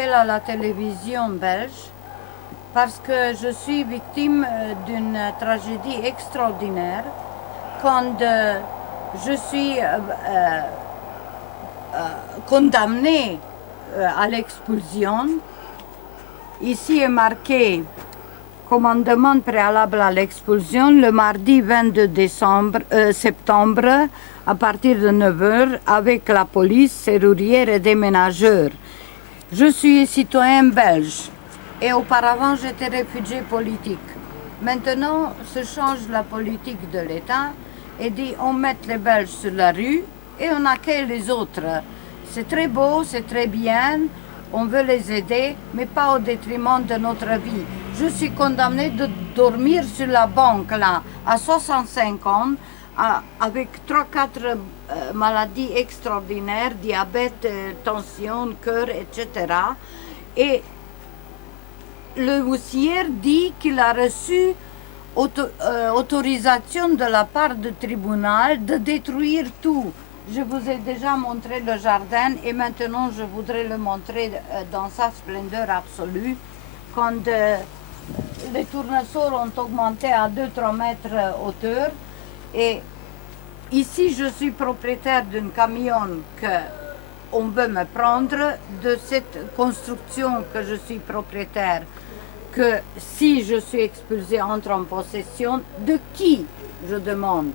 appel à la télévision belge parce que je suis victime d'une tragédie extraordinaire quand je suis condamnée à l'expulsion. Ici est marqué commandement préalable à l'expulsion le mardi 22 septembre à partir de 9 h avec la police, serrurière et déménageurs. Je suis citoyen belge et auparavant j'étais réfugié politique. Maintenant se change la politique de l'État et dit on met les Belges sur la rue et on accueille les autres. C'est très beau, c'est très bien, on veut les aider, mais pas au détriment de notre vie. Je suis condamnée de dormir sur la banque là, à 65 ans, avec 3-4 maladies extraordinaires, diabète, tension, cœur, etc. Et le huissier dit qu'il a reçu autorisation de la part du tribunal de détruire tout. Je vous ai déjà montré le jardin et maintenant je voudrais le montrer dans sa splendeur absolue. Quand les tournesols ont augmenté à 2-3 mètres hauteur et ici je suis propriétaire d'un camion qu'on veut me prendre, de cette construction que je suis propriétaire, que si je suis expulsée entre en possession, de qui je demande?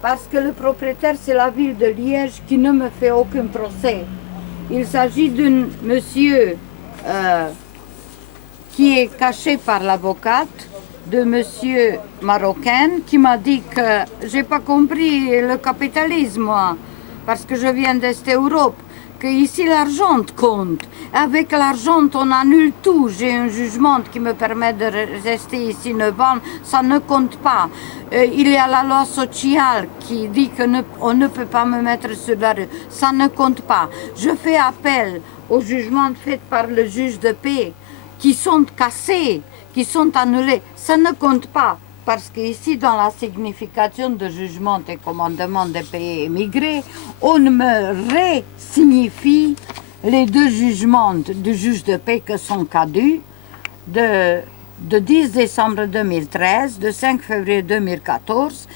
Parce que le propriétaire, c'est la ville de Liège qui ne me fait aucun procès. Il s'agit d'un monsieur qui est caché par l'avocate, de monsieur marocain, qui m'a dit que j'ai pas compris le capitalisme, moi, parce que je viens d'Est Europe, que ici l'argent compte. Avec l'argent, on annule tout. J'ai un jugement qui me permet de rester ici 9 ans, ça ne compte pas. Il y a la loi sociale qui dit qu'on ne peut pas me mettre sur la rue, ça ne compte pas. Je fais appel aux jugements faits par le juge de paix qui sont cassés, qui sont annulés, ça ne compte pas. Parce qu'ici, dans la signification de jugement et commandement des pays émigrés, on me ré-signifie les deux jugements du juge de paix qui sont caducs de 10 décembre 2013, de 5 février 2014,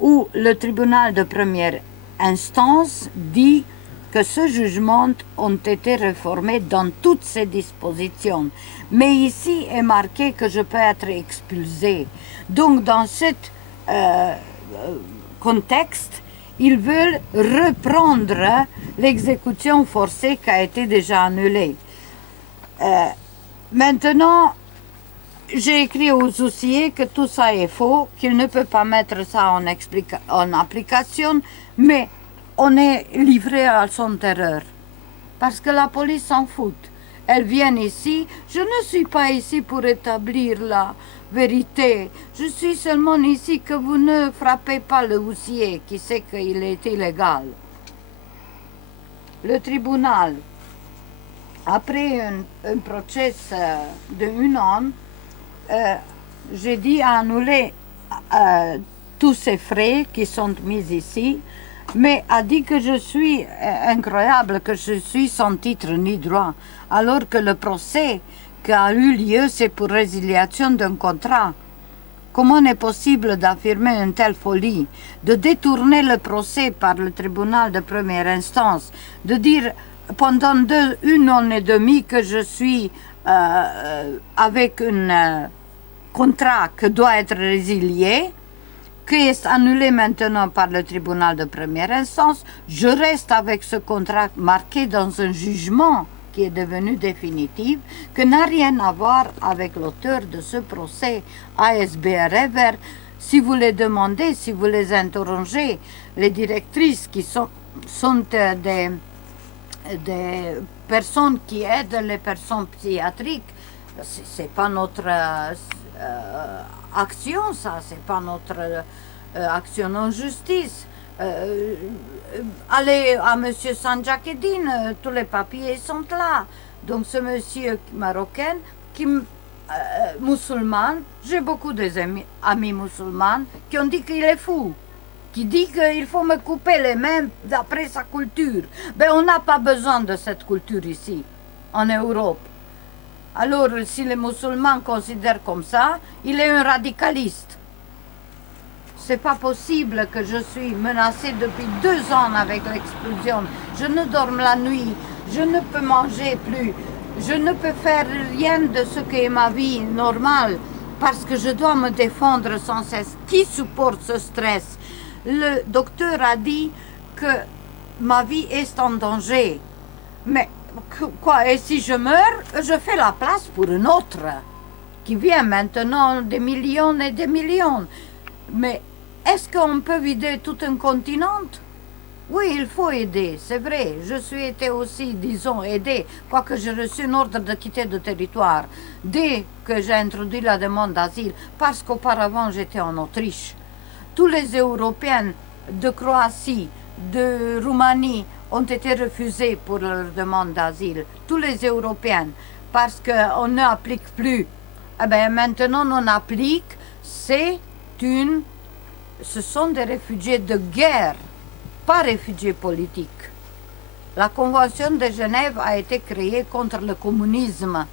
où le tribunal de première instance dit que ce jugement ont été réformés dans toutes ses dispositions. Mais ici est marqué que je peux être expulsée. Donc dans ce contexte, ils veulent reprendre l'exécution forcée qui a été déjà annulée. Maintenant, j'ai écrit aux huissiers que tout ça est faux, qu'ils ne peuvent pas mettre ça en application, mais on est livré à son terreur. Parce que la police s'en fout. Elles viennent ici. Je ne suis pas ici pour établir la vérité. Je suis seulement ici que vous ne frappez pas le huissier qui sait qu'il est illégal. Le tribunal, après un procès de 1 an, j'ai dit annuler tous ces frais qui sont mis ici, mais a dit que je suis incroyable, que je suis sans titre ni droit, alors que le procès qui a eu lieu, c'est pour résiliation d'un contrat. Comment est possible d'affirmer une telle folie, de détourner le procès par le tribunal de première instance, de dire pendant 1 an et demi que je suis avec un contrat qui doit être résilié, qui est annulé maintenant par le tribunal de première instance, je reste avec ce contrat marqué dans un jugement qui est devenu définitif, qui n'a rien à voir avec l'auteur de ce procès, ASBR Ever. Si vous les demandez, si vous les interrogez, les directrices qui sont des personnes qui aident les personnes psychiatriques, c'est pas notre action, ça, c'est pas notre action en justice. Allez à M. Sanjakedine, tous les papiers sont là. Donc ce monsieur marocain, musulman, j'ai beaucoup d'amis musulmans qui ont dit qu'il est fou, qui dit qu'il faut me couper les mains d'après sa culture. Ben, on n'a pas besoin de cette culture ici, en Europe. Alors, si les musulmans considèrent comme ça, il est un radicaliste. C'est pas possible que je suis menacée depuis 2 ans avec l'explosion. Je ne dors la nuit, je ne peux manger plus, je ne peux faire rien de ce qui est ma vie normale parce que je dois me défendre sans cesse. Qui supporte ce stress? Le docteur a dit que ma vie est en danger. Mais quoi? Et si je meurs, je fais la place pour un autre qui vient maintenant des millions et des millions. Mais est-ce qu'on peut vider tout un continent? Oui, il faut aider, c'est vrai. Je suis été aussi, disons, aidée, quoique j'ai reçu un ordre de quitter le territoire dès que j'ai introduit la demande d'asile, parce qu'auparavant j'étais en Autriche. Tous les Européens de Croatie, de Roumanie ont été refusés pour leur demande d'asile. Tous les Européens, parce qu'on n'applique plus. Eh bien, maintenant on applique, ce sont des réfugiés de guerre, pas réfugiés politiques. La Convention de Genève a été créée contre le communisme,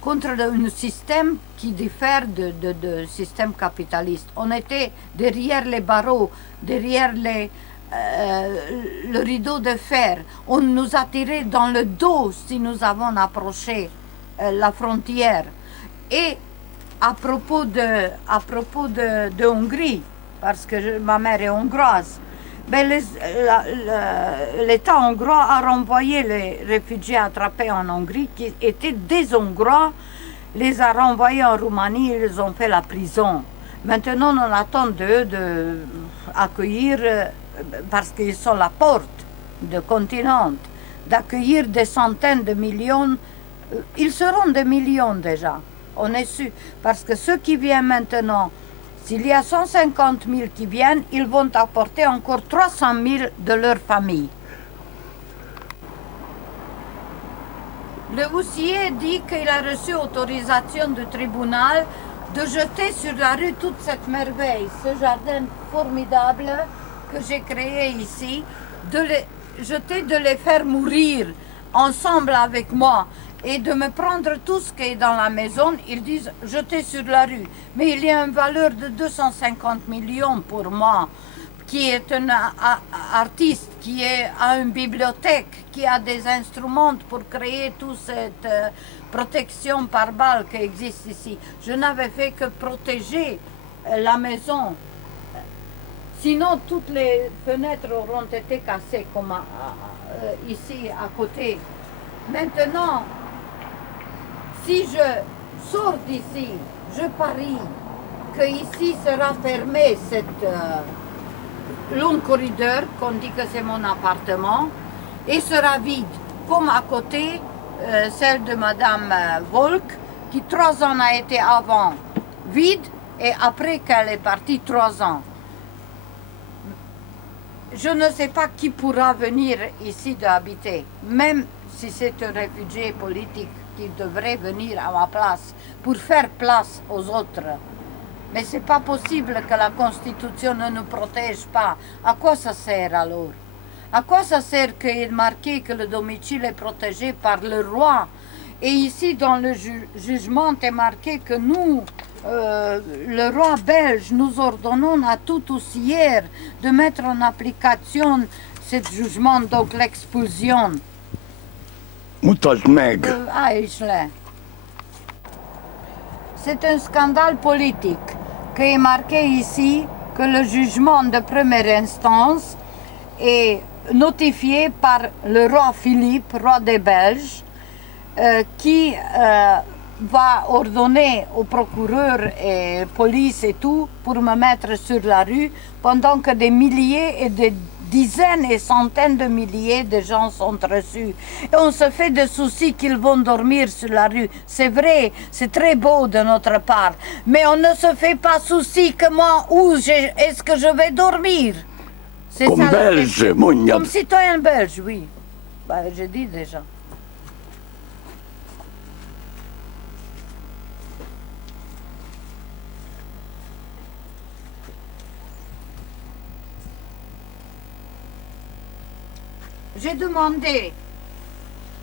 contre un système qui diffère de système capitaliste. On était derrière les barreaux, derrière le rideau de fer. On nous a tiré dans le dos si nous avons approché la frontière. Et à propos de Hongrie, parce que ma mère est hongroise, ben l'État hongrois a renvoyé les réfugiés attrapés en Hongrie, qui étaient des Hongrois, les a renvoyés en Roumanie, ils ont fait la prison. Maintenant, on attend d'eux d'accueillir, parce qu'ils sont la porte du continent, d'accueillir des centaines de millions. Ils seront des millions déjà, on est sûr, parce que ceux qui viennent maintenant, s'il y a 150 000 qui viennent, ils vont apporter encore 300 000 de leur famille. Le huissier dit qu'il a reçu autorisation du tribunal de jeter sur la rue toute cette merveille, ce jardin formidable que j'ai créé ici, de les faire mourir ensemble avec moi et de me prendre tout ce qui est dans la maison. Ils disent jeter sur la rue. Mais il y a une valeur de 250 millions pour moi, qui est un artiste, qui a une bibliothèque, qui a des instruments pour créer toute cette protection par balle qui existe ici. Je n'avais fait que protéger la maison. Sinon, toutes les fenêtres auront été cassées, comme ici à côté. Maintenant, si je sors d'ici, je parie que ici sera fermé cette long corridor, qu'on dit que c'est mon appartement, et sera vide, comme à côté celle de Madame Volk, qui 3 ans a été avant vide, et après qu'elle est partie 3 ans. Je ne sais pas qui pourra venir ici d'habiter, même si c'est un réfugié politique qui devrait venir à ma place pour faire place aux autres. Mais c'est pas possible que la Constitution ne nous protège pas. À quoi ça sert alors? À quoi ça sert qu'il est marqué que le domicile est protégé par le roi? Et ici, dans le jugement, est marqué que nous, le roi belge, nous ordonnons à tout huissier de mettre en application ce jugement, donc l'expulsion. Mutasd meg! C'est un scandale politique qui est marqué ici que le jugement de première instance est notifié par le roi Philippe, roi des Belges, qui va ordonner au procureur et police et tout pour me mettre sur la rue pendant que des milliers et des dizaines et centaines de milliers de gens sont reçus. Et on se fait des soucis qu'ils vont dormir sur la rue. C'est vrai, c'est très beau de notre part, mais on ne se fait pas souci que moi, où est-ce que je vais dormir? C'est Comme ça, belge, mondjad. Comme citoyen belge, oui. Bah, j'ai dit déjà. J'ai demandé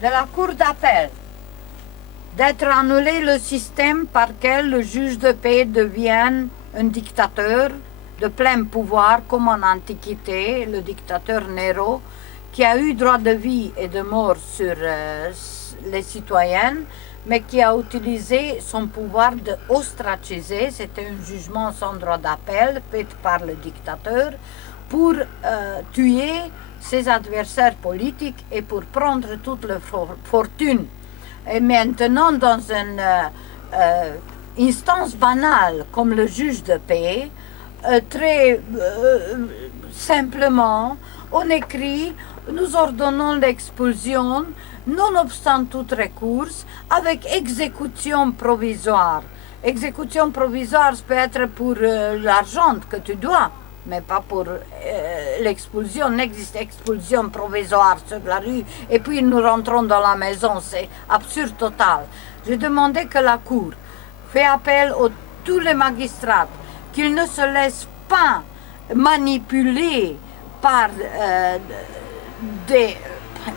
de la cour d'appel d'être annulé le système par lequel le juge de paix devient un dictateur de plein pouvoir, comme en Antiquité, le dictateur Nero, qui a eu droit de vie et de mort sur les citoyennes, mais qui a utilisé son pouvoir d'ostraciser, c'était un jugement sans droit d'appel fait par le dictateur, pour tuer ses adversaires politiques et pour prendre toute leur fortune. Et maintenant, dans une instance banale comme le juge de paix, très simplement, on écrit « Nous ordonnons l'expulsion, nonobstant toute recours, avec exécution provisoire ». Exécution provisoire, ça peut être pour l'argent que tu dois, mais pas pour l'expulsion. N'existe expulsion provisoire sur la rue et puis nous rentrons dans la maison. C'est absurde total. J'ai demandé que la Cour fait appel à tous les magistrats qu'ils ne se laissent pas manipuler par des...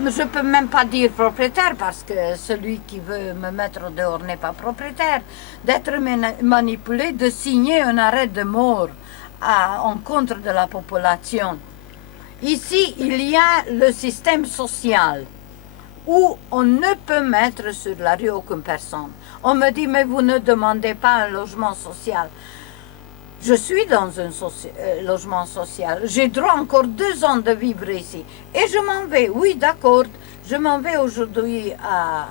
Je ne peux même pas dire propriétaire parce que celui qui veut me mettre dehors n'est pas propriétaire. D'être manipulé, de signer un arrêt de mort en contre de la population. Ici, il y a le système social où on ne peut mettre sur la rue aucune personne. On me dit, mais vous ne demandez pas un logement social. Je suis dans un logement social. J'ai droit encore 2 ans de vivre ici. Et je m'en vais, oui, d'accord. Je m'en vais aujourd'hui à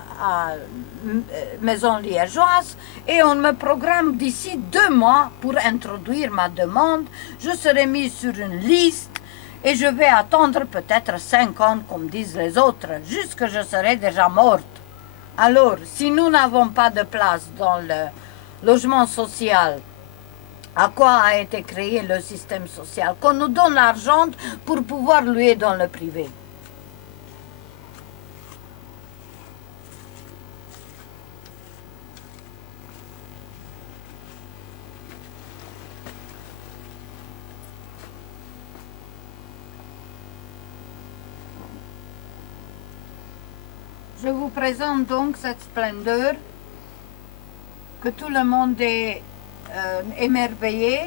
Maison Liégeoise et on me programme d'ici 2 mois pour introduire ma demande. Je serai mise sur une liste et je vais attendre peut-être 5 ans, comme disent les autres, jusque je serai déjà morte. Alors, si nous n'avons pas de place dans le logement social, à quoi a été créé le système social? Qu'on nous donne l'argent pour pouvoir louer dans le privé. Je vous présente donc cette splendeur que tout le monde est émerveillé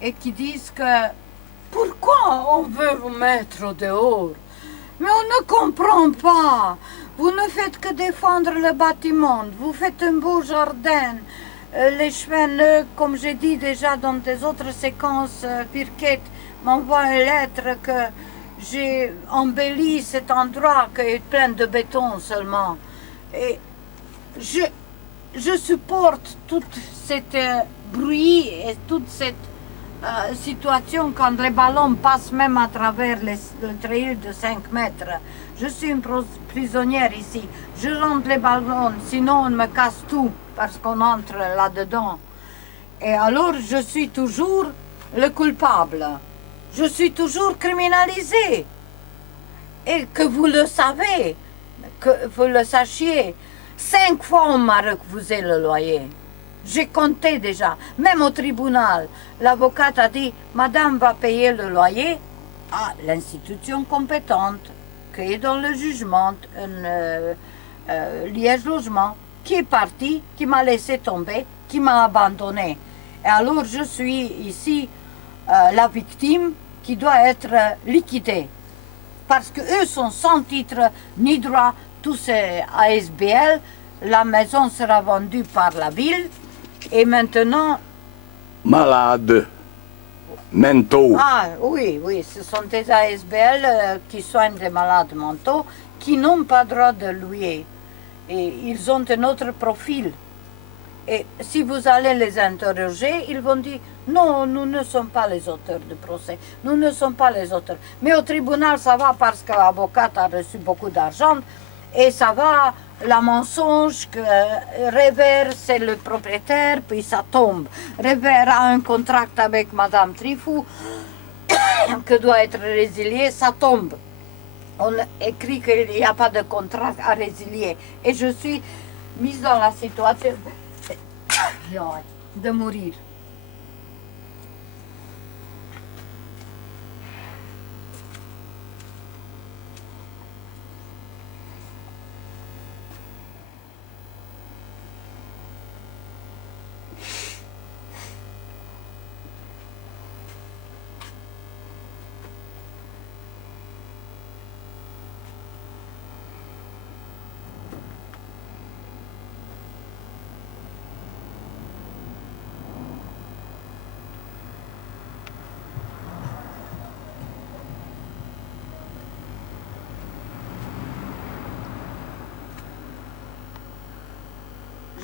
et qui disent que pourquoi on veut vous mettre dehors? Mais on ne comprend pas. Vous ne faites que défendre le bâtiment. Vous faites un beau jardin. Les cheveux, comme j'ai dit déjà dans des autres séquences, Pirquet m'envoie une lettre que j'ai embelli cet endroit qui est plein de béton seulement. Et je supporte tout cet bruit et toute cette situation quand les ballons passent même à travers le treillis de 5 mètres. Je suis une prisonnière ici. Je rentre les ballons, sinon on me casse tout parce qu'on entre là-dedans. Et alors je suis toujours le coupable. Je suis toujours criminalisé. Et que vous le savez, que vous le sachiez. 5 fois on m'a refusé le loyer. J'ai compté déjà, même au tribunal. L'avocate a dit, Madame va payer le loyer à l'institution compétente, qui est dans le jugement, Liège Logement, qui est parti, qui m'a laissé tomber, qui m'a abandonné. Et alors je suis ici la victime qui doit être liquidée. Parce qu'eux sont sans titre ni droit, tous ces ASBL, la maison sera vendue par la ville. Et maintenant... Malade. Mentaux. Ah oui, oui, ce sont des ASBL qui soignent des malades mentaux qui n'ont pas droit de louer. Et ils ont un autre profil. Et si vous allez les interroger, ils vont dire non, nous ne sommes pas les auteurs du procès, nous ne sommes pas les auteurs. Mais au tribunal, ça va parce que l'avocat a reçu beaucoup d'argent et ça va, la mensonge que Revers c'est le propriétaire, puis ça tombe. Revers a un contrat avec Madame Trifou que doit être résilié, ça tombe. On écrit qu'il n'y a pas de contrat à résilier. Et je suis mise dans la situation de mourir.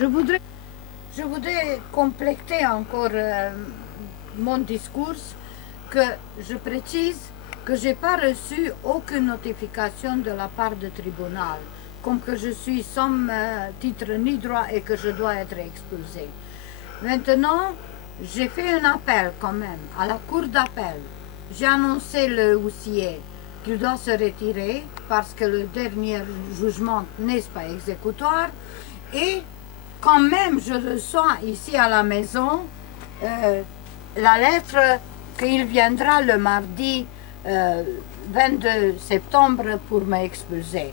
Je voudrais compléter encore mon discours, que je précise que je n'ai pas reçu aucune notification de la part du tribunal, comme que je suis sans titre ni droit et que je dois être expulsée. Maintenant, j'ai fait un appel quand même à la cour d'appel. J'ai annoncé le huissier qu'il doit se retirer parce que le dernier jugement n'est pas exécutoire. Et quand même, je reçois ici à la maison la lettre qu'il viendra le mardi 22 septembre pour m'expulser.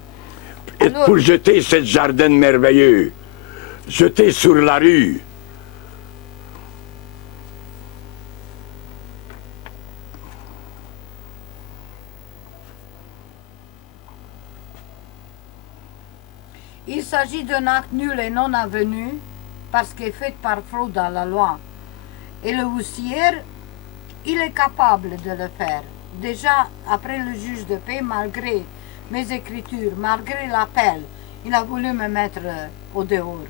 Et pour jeter ce jardin merveilleux, jeter sur la rue. Il s'agit d'un acte nul et non avenu parce qu'il est fait par fraude à la loi. Et le huissier, il est capable de le faire. Déjà, après le juge de paix, malgré mes écritures, malgré l'appel, il a voulu me mettre au dehors.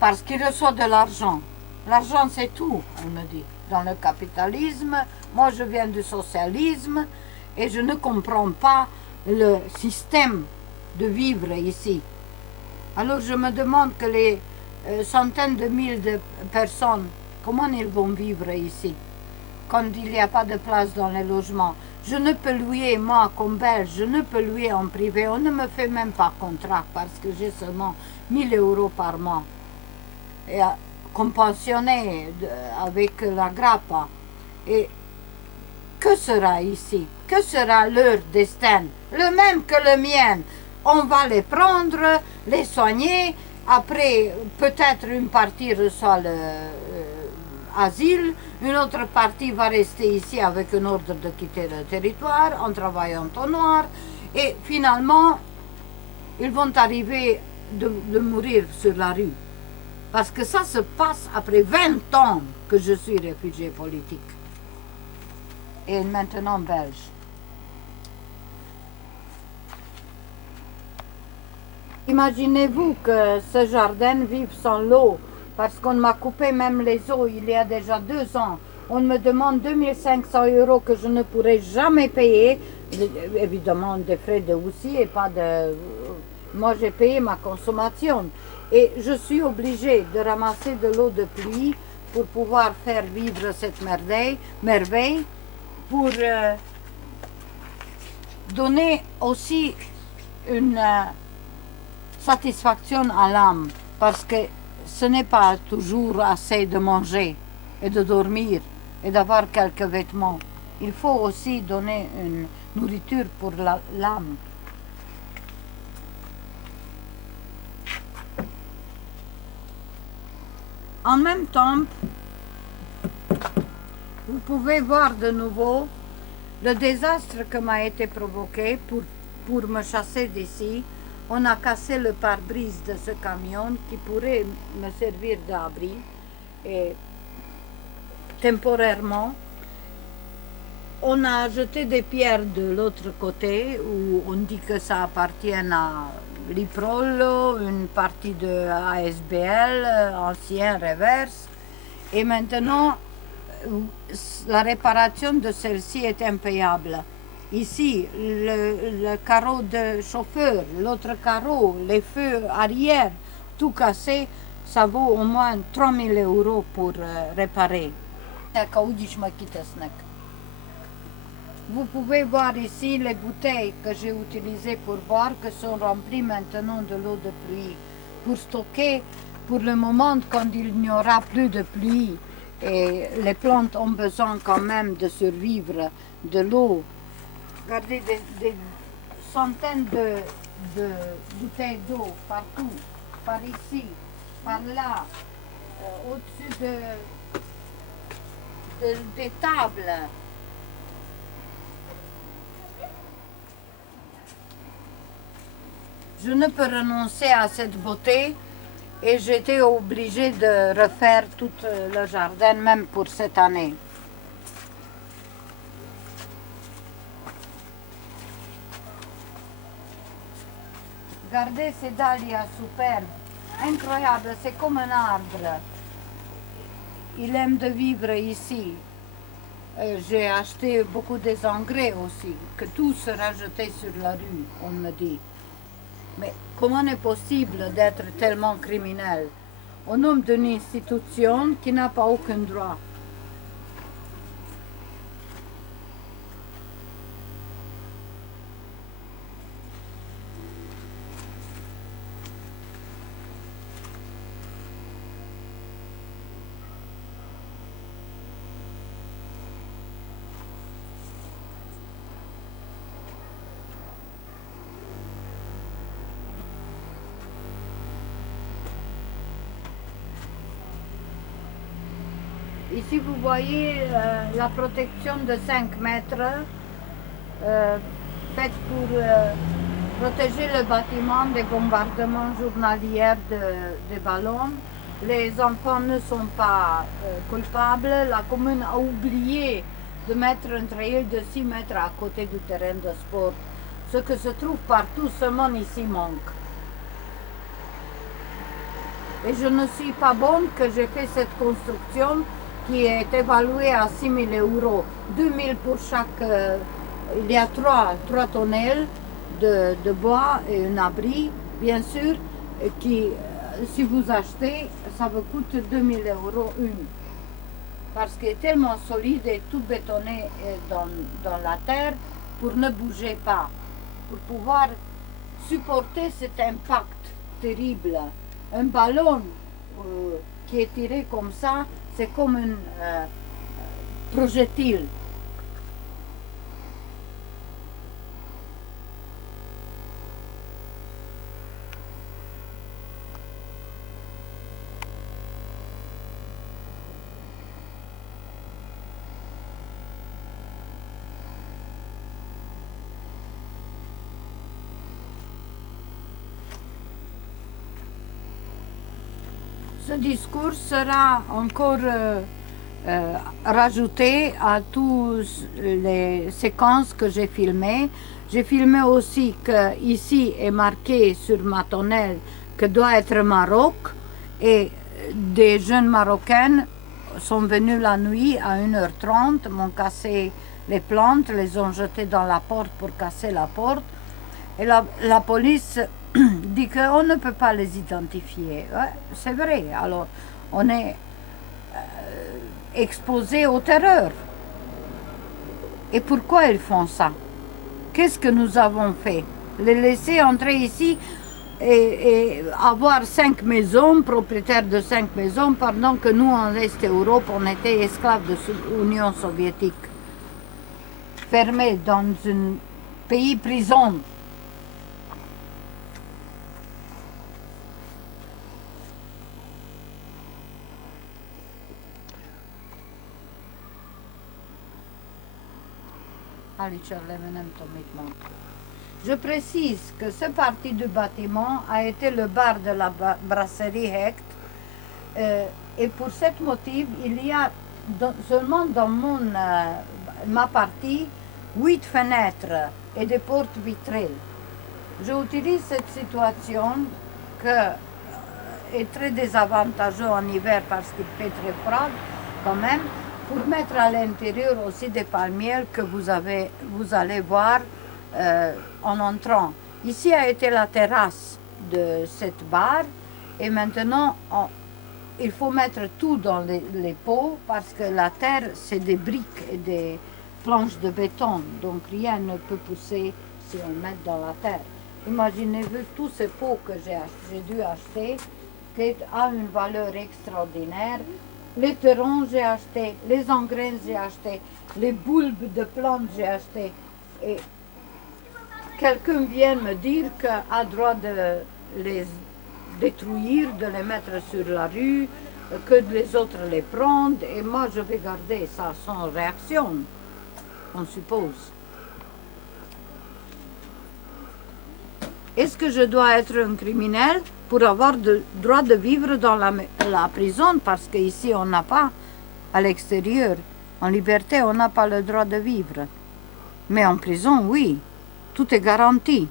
Parce qu'il reçoit de l'argent. L'argent, c'est tout, on me dit. Dans le capitalisme, moi je viens du socialisme et je ne comprends pas le système de vivre ici. Alors je me demande que les centaines de milliers de personnes, comment ils vont vivre ici quand il n'y a pas de place dans les logements. Je ne peux louer, moi comme Belge, je ne peux louer en privé. On ne me fait même pas contrat parce que j'ai seulement 1000 € par mois. Et comme pensionné avec la grappa. Et que sera ici? Que sera leur destin? Le même que le mien. On va les prendre, les soigner. Après, peut-être une partie reçoit l'asile, une autre partie va rester ici avec un ordre de quitter le territoire en travaillant au noir. Et finalement, ils vont arriver de mourir sur la rue. Parce que ça se passe après 20 ans que je suis réfugié politique. Et maintenant belge. Imaginez-vous que ce jardin vive sans l'eau, parce qu'on m'a coupé même les eaux il y a déjà 2 ans. On me demande 2500 € que je ne pourrai jamais payer, évidemment des frais de huissier, pas de... Moi j'ai payé ma consommation et je suis obligée de ramasser de l'eau de pluie pour pouvoir faire vivre cette merveille pour donner aussi une... satisfaction à l'âme, parce que ce n'est pas toujours assez de manger et de dormir et d'avoir quelques vêtements. Il faut aussi donner une nourriture pour l'âme. En même temps, vous pouvez voir de nouveau le désastre que m'a été provoqué pour me chasser d'ici. On a cassé le pare-brise de ce camion qui pourrait me servir d'abri et temporairement. On a jeté des pierres de l'autre côté où on dit que ça appartient à l'IPROL, une partie de ASBL, ancien reverse. Et maintenant, la réparation de celle-ci est impayable. Ici, le carreau de chauffeur, l'autre carreau, les feux arrière, tout cassé, ça vaut au moins 3000 € pour réparer. Vous pouvez voir ici les bouteilles que j'ai utilisées pour boire, qui sont remplies maintenant de l'eau de pluie, pour stocker pour le moment quand il n'y aura plus de pluie. Et les plantes ont besoin quand même de survivre de l'eau. Regardez des centaines de bouteilles d'eau partout, par ici, par là, au-dessus des tables. Je ne peux renoncer à cette beauté et j'étais obligée de refaire tout le jardin, même pour cette année. Regardez ces dahlias superbes. incroyable, c'est comme un arbre. Il aime de vivre ici. J'ai acheté beaucoup des engrais aussi, que tout sera jeté sur la rue, on me dit. Mais comment est possible d'être tellement criminel au nom d'une institution qui n'a pas aucun droit? Ici, vous voyez la protection de 5 mètres faite pour protéger le bâtiment des bombardements journaliers de ballons. Les enfants ne sont pas culpables. La commune a oublié de mettre un trail de 6 mètres à côté du terrain de sport. Ce que se trouve partout, seulement ici manque. Et je ne suis pas bonne que j'ai fait cette construction qui est évaluée à 6 000 €, 2 000 pour chaque. Il y a trois tonnelles de bois et un abri, bien sûr, qui, si vous achetez, ça vous coûte 2 000 € une. Parce qu'il est tellement solide et tout bétonné dans la terre pour ne bouger pas, pour pouvoir supporter cet impact terrible. Un ballon qui est tiré comme ça, c'est comme un projectile. Ce discours sera encore rajouté à toutes les séquences que j'ai filmées. J'ai filmé aussi qu'ici est marqué sur ma tonnelle que doit être Maroc et des jeunes Marocaines sont venus la nuit à 1h30, m'ont cassé les plantes, les ont jetées dans la porte pour casser la porte et la police dit qu'on ne peut pas les identifier. Ouais, c'est vrai, alors on est exposé aux terreurs. Et pourquoi ils font ça? Qu'est-ce que nous avons fait? Les laisser entrer ici et avoir 5 maisons, propriétaires de 5 maisons, pendant que nous, en Est Europe, on était esclaves de l'Union soviétique, fermés dans un pays prison. Je précise que ce parti du bâtiment a été le bar de la brasserie Hecht et pour ce motif, il y a seulement dans ma partie 8 fenêtres et des portes vitrées. J'utilise cette situation qui est très désavantageuse en hiver parce qu'il fait très froid quand même, pour mettre à l'intérieur aussi des palmiers que vous allez voir en entrant. Ici a été la terrasse de cette bar et maintenant il faut mettre tout dans les pots parce que la terre c'est des briques et des planches de béton, donc rien ne peut pousser si on met dans la terre. Imaginez-vous tous ces pots que j'ai dû acheter qui ont une valeur extraordinaire. Les terrons j'ai acheté, les engrais j'ai acheté, les bulbes de plantes j'ai acheté. Et quelqu'un vient me dire qu'a droit de les détruire, de les mettre sur la rue, que les autres les prennent. Et moi je vais garder ça sans réaction, on suppose. Est-ce que je dois être un criminel pour avoir le droit de vivre dans la prison? Parce qu'ici, on n'a pas, à l'extérieur, en liberté, on n'a pas le droit de vivre. Mais en prison, oui, tout est garanti.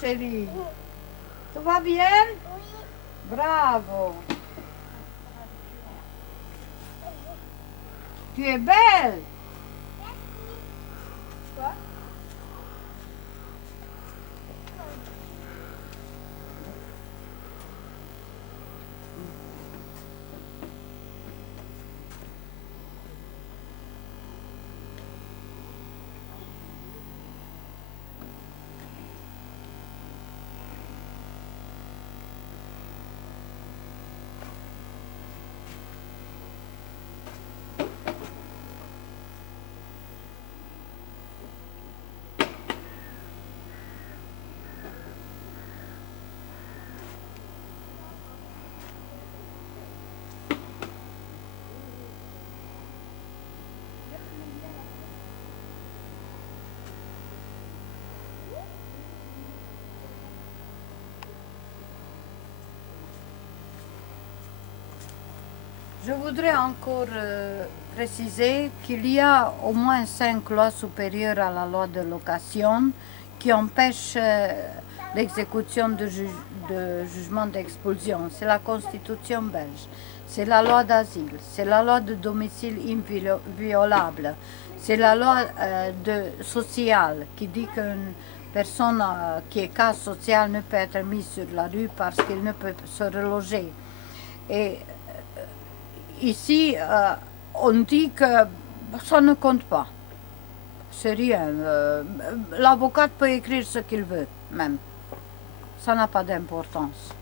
chérie. Tout va bien? Bravo. Tu es belle. Je voudrais encore préciser qu'il y a au moins 5 lois supérieures à la loi de location qui empêchent l'exécution de jugement d'expulsion. C'est la Constitution belge, c'est la loi d'asile, c'est la loi de domicile inviolable, c'est la loi sociale qui dit qu'une personne qui est cas social ne peut être mise sur la rue parce qu'il ne peut se reloger. Et ici, on dit que ça ne compte pas. C'est rien. L'avocat peut écrire ce qu'il veut, même. Ça n'a pas d'importance.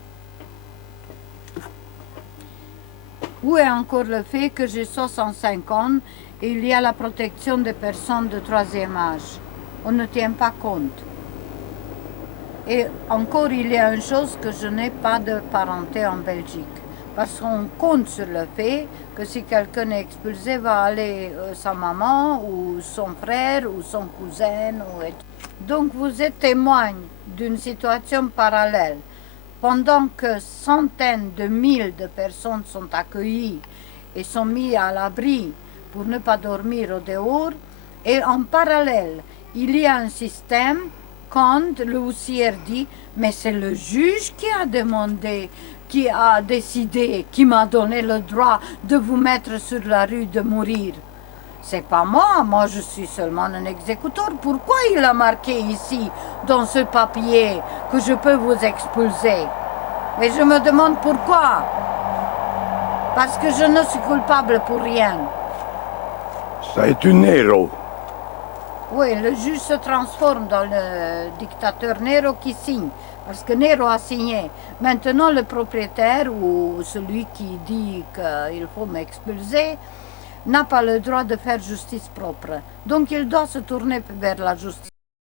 Où est encore le fait que j'ai 65 ans et il y a la protection des personnes de troisième âge? On ne tient pas compte. Et encore, il y a une chose que je n'ai pas de parenté en Belgique. Parce qu'on compte sur le fait que si quelqu'un est expulsé, va aller sa maman ou son frère ou son cousin. Donc vous êtes témoin d'une situation parallèle. Pendant que centaines de milliers de personnes sont accueillies et sont mises à l'abri pour ne pas dormir au dehors, et en parallèle, il y a un système quand le huissier dit « mais c'est le juge qui a demandé ». Qui a décidé, qui m'a donné le droit de vous mettre sur la rue de mourir. C'est pas moi je suis seulement un exécuteur. Pourquoi il a marqué ici, dans ce papier, que je peux vous expulser? Mais je me demande pourquoi. Parce que je ne suis coupable pour rien. Ça est un héros. Oui, le juge se transforme dans le dictateur Nero qui signe. Parce que Nero a signé. Maintenant, le propriétaire ou celui qui dit qu'il faut m'expulser n'a pas le droit de faire justice propre. Donc, il doit se tourner vers la justice.